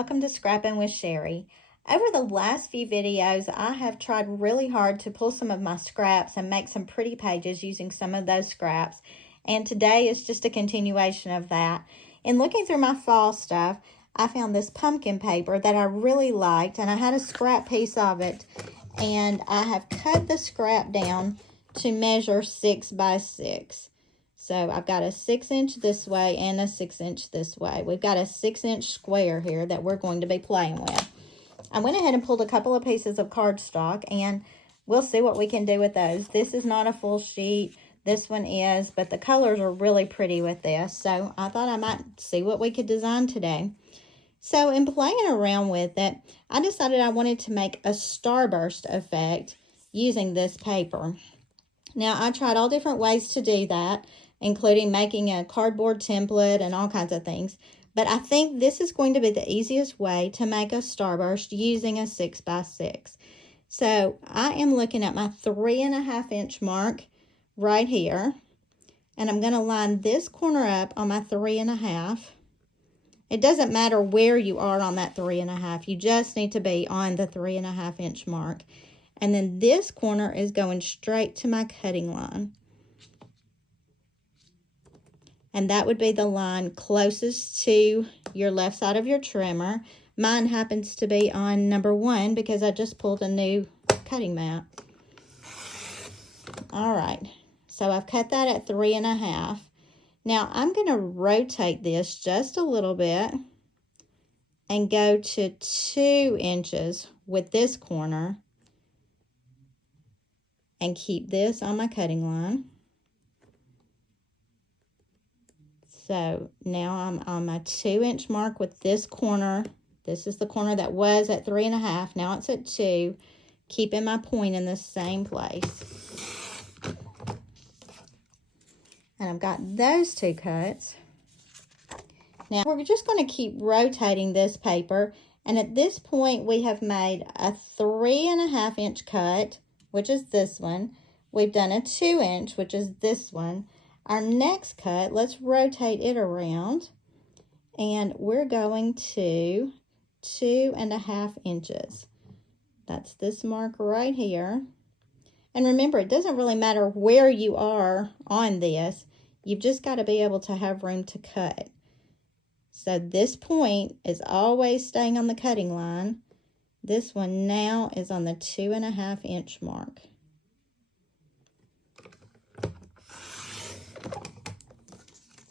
welcome to Scrappin with Sheri. Over the last few videos, I have tried really hard to pull some of my scraps and make some pretty pages using some of those scraps. And today is just a continuation of that. In looking through my fall stuff, I found this pumpkin paper that I really liked, and I had a scrap piece of it. And I have cut the scrap down to measure 6 by 6. So I've got a 6-inch this way and a 6-inch this way. We've got a 6-inch square here that we're going to be playing with. I went ahead and pulled a couple of pieces of cardstock, and we'll see what we can do with those. This is not a full sheet. This one is, but the colors are really pretty with this. So I thought I might see what we could design today. So in playing around with it, I decided I wanted to make a starburst effect using this paper. Now, I tried all different ways to do that, including making a cardboard template and all kinds of things. But I think this is going to be the easiest way to make a starburst using a 6 by 6. So I am looking at my 3.5-inch mark right here. And I'm going to line this corner up on my 3.5. It doesn't matter where you are on that 3.5. You just need to be on the 3.5-inch mark. And then this corner is going straight to my cutting line. And that would be the line closest to your left side of your trimmer. Mine happens to be on number 1 because I just pulled a new cutting mat. All right, so I've cut that at 3.5. Now I'm going to rotate this just a little bit and go to 2 inches with this corner and keep this on my cutting line. So now I'm on my 2-inch mark with this corner. This is the corner that was at 3.5. Now it's at 2, keeping my point in the same place. And I've got those 2 cuts. Now we're just going to keep rotating this paper. And at this point, we have made a 3.5-inch cut, which is this one. We've done a 2-inch, which is this one. Our next cut, let's rotate it around, and we're going to 2.5 inches. That's this mark right here. And remember, it doesn't really matter where you are on this. You've just got to be able to have room to cut. So this point is always staying on the cutting line. This one now is on the 2.5-inch mark.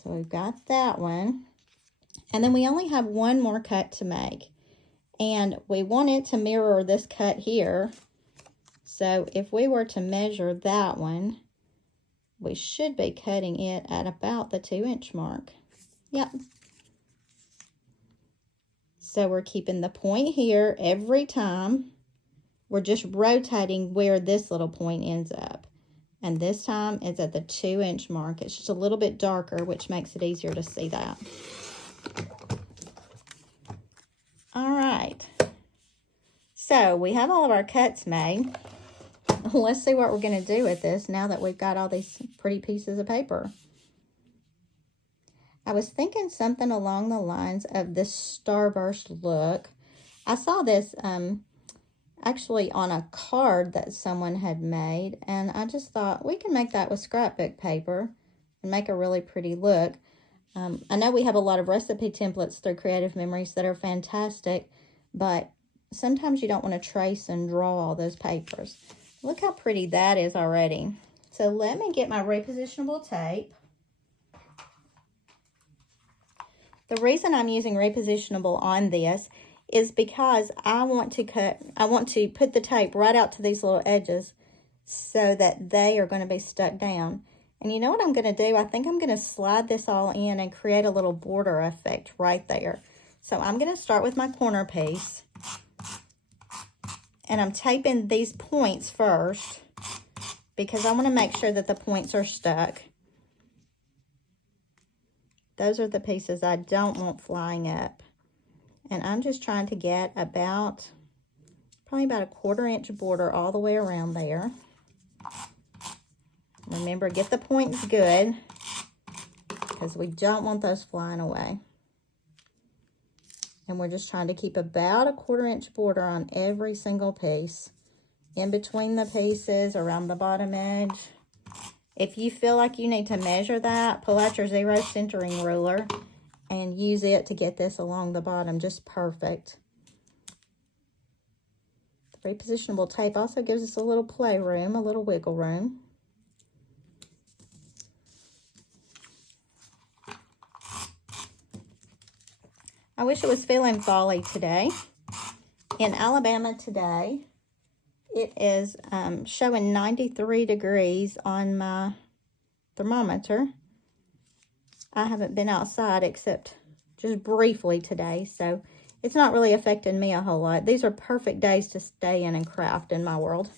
So we've got that one. And then we only have one more cut to make. And we want it to mirror this cut here. So if we were to measure that one, we should be cutting it at about the 2-inch mark. Yep. So we're keeping the point here every time. We're just rotating where this little point ends up. And this time it's at the 2-inch mark. It's just a little bit darker, which makes it easier to see that. All right. So we have all of our cuts made. Let's see what we're going to do with this now that we've got all these pretty pieces of paper. I was thinking something along the lines of this starburst look. I saw this actually on a card that someone had made, and I just thought we can make that with scrapbook paper and make a really pretty look. I know we have a lot of recipe templates through Creative Memories that are fantastic, but sometimes you don't want to trace and draw all those papers. Look how pretty that is already. So let me get my repositionable tape. The reason I'm using repositionable on this is because I want to put the tape right out to these little edges so that they are going to be stuck down. And you know what I'm going to do? I think I'm going to slide this all in and create a little border effect right there. So I'm going to start with my corner piece. And I'm taping these points first because I want to make sure that the points are stuck. Those are the pieces I don't want flying up. And I'm just trying to get probably about a 1/4-inch border all the way around there. Remember, get the points good because we don't want those flying away. And we're just trying to keep about a 1/4 inch border on every single piece. In between the pieces, around the bottom edge. If you feel like you need to measure that, pull out your 0 centering ruler and use it to get this along the bottom just perfect. The repositionable tape also gives us a little play room, a little wiggle room. I wish it was feeling fall-y today. In Alabama today, it is showing 93 degrees on my thermometer. I haven't been outside except just briefly today, so it's not really affecting me a whole lot. These are perfect days to stay in and craft in my world.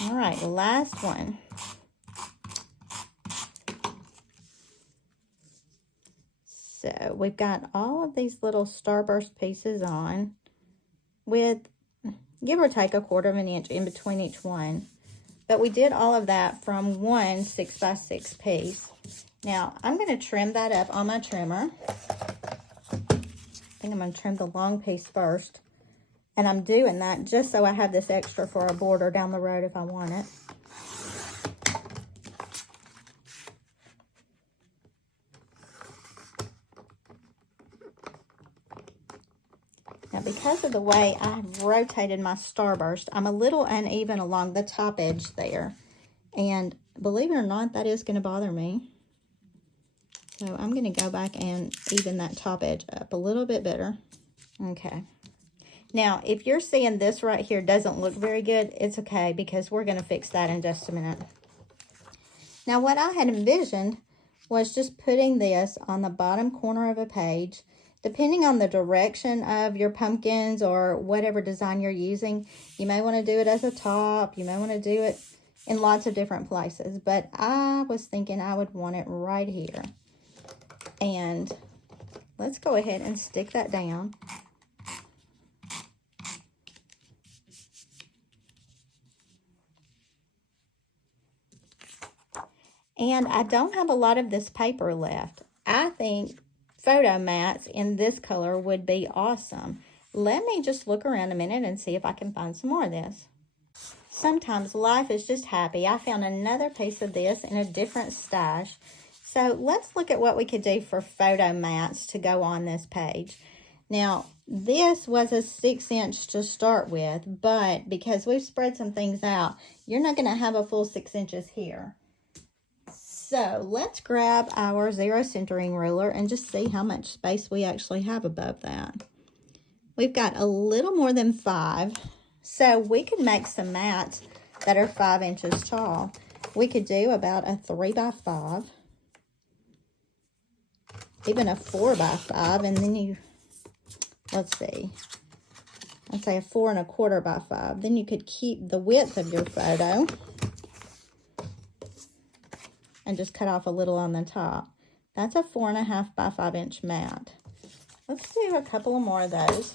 All right, last one. So we've got all of these little Starburst pieces on with, give or take, a 1/4 inch in between each one. But we did all of that from one 6x6 piece. Now, I'm going to trim that up on my trimmer. I think I'm going to trim the long piece first. And I'm doing that just so I have this extra for a border down the road if I want it. Now, because of the way I've rotated my Starburst, I'm a little uneven along the top edge there. And believe it or not, that is going to bother me. So I'm going to go back and even that top edge up a little bit better. Okay. Now, if you're seeing this right here doesn't look very good, it's okay because we're going to fix that in just a minute. Now, what I had envisioned was just putting this on the bottom corner of a page. Depending on the direction of your pumpkins or whatever design you're using, you may want to do it as a top. You may want to do it in lots of different places. But I was thinking I would want it right here. And let's go ahead and stick that down. And I don't have a lot of this paper left. I think photo mats in this color would be awesome. Let me just look around a minute and see if I can find some more of this. Sometimes life is just happy. I found another piece of this in a different stash. So let's look at what we could do for photo mats to go on this page. Now, this was a 6 inch to start with, but because we've spread some things out, you're not going to have a full 6 inches here. So let's grab our 0 centering ruler and just see how much space we actually have above that. We've got a little more than 5, so we could make some mats that are 5 inches tall. We could do about a 3x5, even a 4x5, and then you, let's see, I'd say a 4 1/4 by 5. Then you could keep the width of your photo and just cut off a little on the top. That's a 4 1/2 by 5 inch mat. Let's do a couple more of those.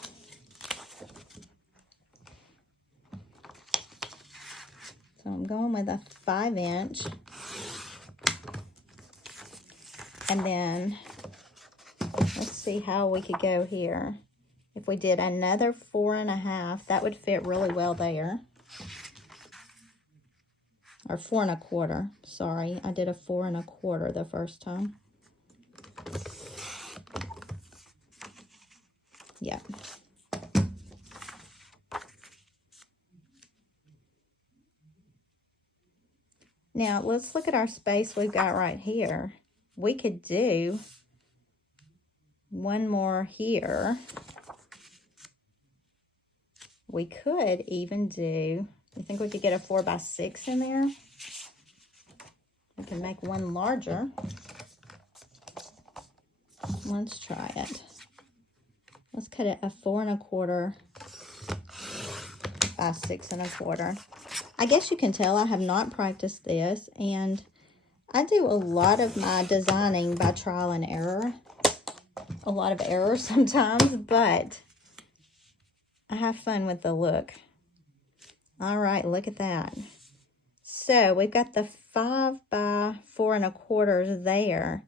So I'm going with a 5 inch. And then let's see how we could go here. If we did another 4 1/2, that would fit really well there. Or 4 1/4. Sorry, I did a 4 1/4 the first time. Yeah. Now, let's look at our space we've got right here. We could do one more here. We could even do, I think we could get a 4x6 in there. We can make one larger. Let's try it. Let's cut it a 4 1/4 by 6 1/4. I guess you can tell I have not practiced this, and I do a lot of my designing by trial and error. A lot of error sometimes, but I have fun with the look. All right, look at that. So we've got the 5 by 4 1/4 there.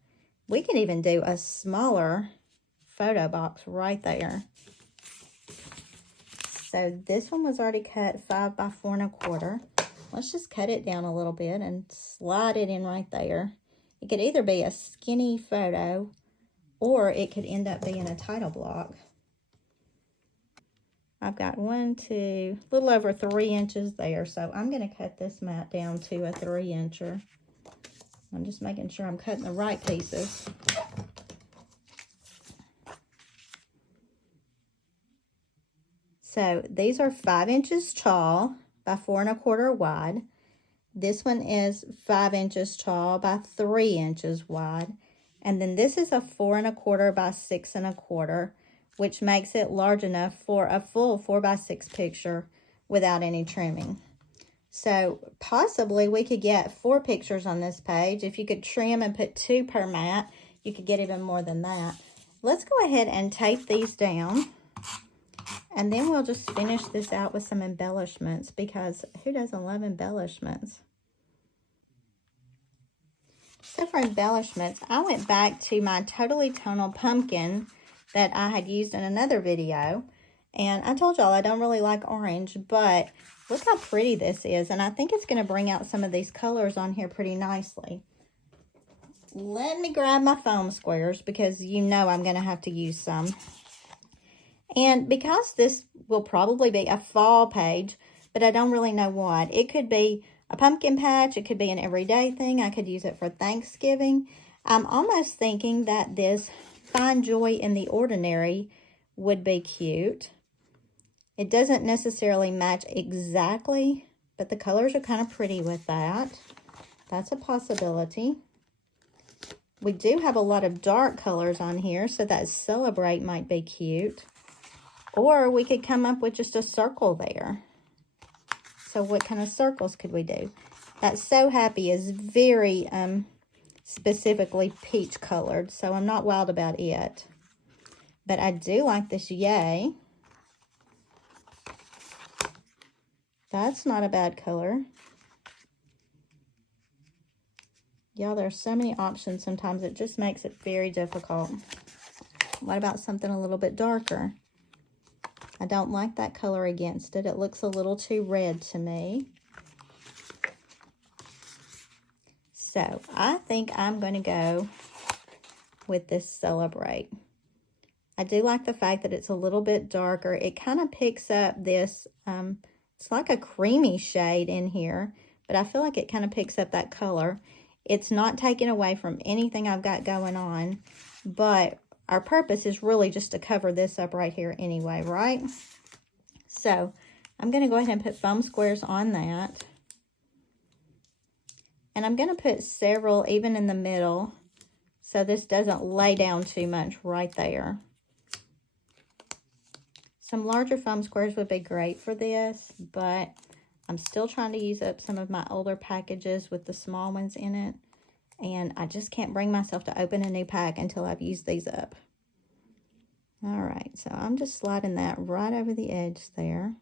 We can even do a smaller photo box right there. So this one was already cut 5 by 4 1/4. Let's just cut it down a little bit and slide it in right there. It could either be a skinny photo or it could end up being a title block. I've got 1, 2, a little over 3 inches there. So I'm going to cut this mat down to a 3-incher. I'm just making sure I'm cutting the right pieces. So these are 5 inches tall by 4 1/4 wide. This one is 5 inches tall by 3 inches wide. And then this is a 4 1/4 by 6 1/4, which makes it large enough for a full 4 by 6 picture without any trimming. So possibly we could get 4 pictures on this page. If you could trim and put 2 per mat, you could get even more than that. Let's go ahead and tape these down. And then we'll just finish this out with some embellishments, because who doesn't love embellishments? So for embellishments, I went back to my Totally Tonal pumpkin that I had used in another video. And I told y'all I don't really like orange, but look how pretty this is. And I think it's going to bring out some of these colors on here pretty nicely. Let me grab my foam squares, because you know I'm going to have to use some. And because this will probably be a fall page, but I don't really know what. It could be a pumpkin patch. It could be an everyday thing. I could use it for Thanksgiving. I'm almost thinking that this Find Joy in the Ordinary would be cute. It doesn't necessarily match exactly, but the colors are kind of pretty with that. That's a possibility. We do have a lot of dark colors on here, so that Celebrate might be cute. Or we could come up with just a circle there. So what kind of circles could we do? That So Happy is very specifically peach colored, so I'm not wild about it. But I do like this Yay. That's not a bad color. Y'all, there's so many options sometimes. It just makes it very difficult. What about something a little bit darker? I don't like that color against it. It looks a little too red to me. So I think I'm going to go with this Celebrate. I do like the fact that it's a little bit darker. It kind of picks up this, it's like a creamy shade in here, but I feel like it kind of picks up that color. It's not taken away from anything I've got going on, but our purpose is really just to cover this up right here anyway, right? So I'm going to go ahead and put foam squares on that. And I'm going to put several even in the middle, so this doesn't lay down too much right there. Some larger foam squares would be great for this, but I'm still trying to use up some of my older packages with the small ones in it. And I just can't bring myself to open a new pack until I've used these up. All right, so I'm just sliding that right over the edge there.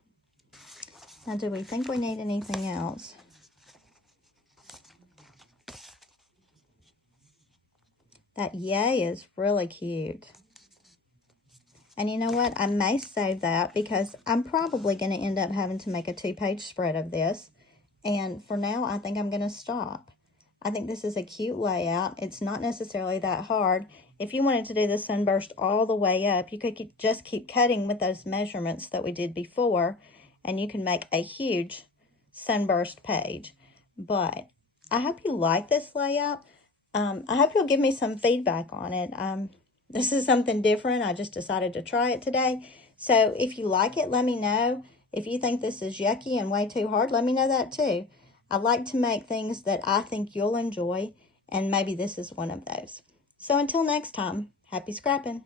Now, do we think we need anything else? That Yay is really cute. And you know what? I may save that because I'm probably going to end up having to make a 2-page spread of this. And for now, I think I'm going to stop. I think this is a cute layout. It's not necessarily that hard. If you wanted to do the sunburst all the way up, you could just keep cutting with those measurements that we did before, and you can make a huge sunburst page. But I hope you like this layout. I hope you'll give me some feedback on it. This is something different. I just decided to try it today. So if you like it, let me know. If you think this is yucky and way too hard, let me know that too. I like to make things that I think you'll enjoy, and maybe this is one of those. So until next time, happy scrapping.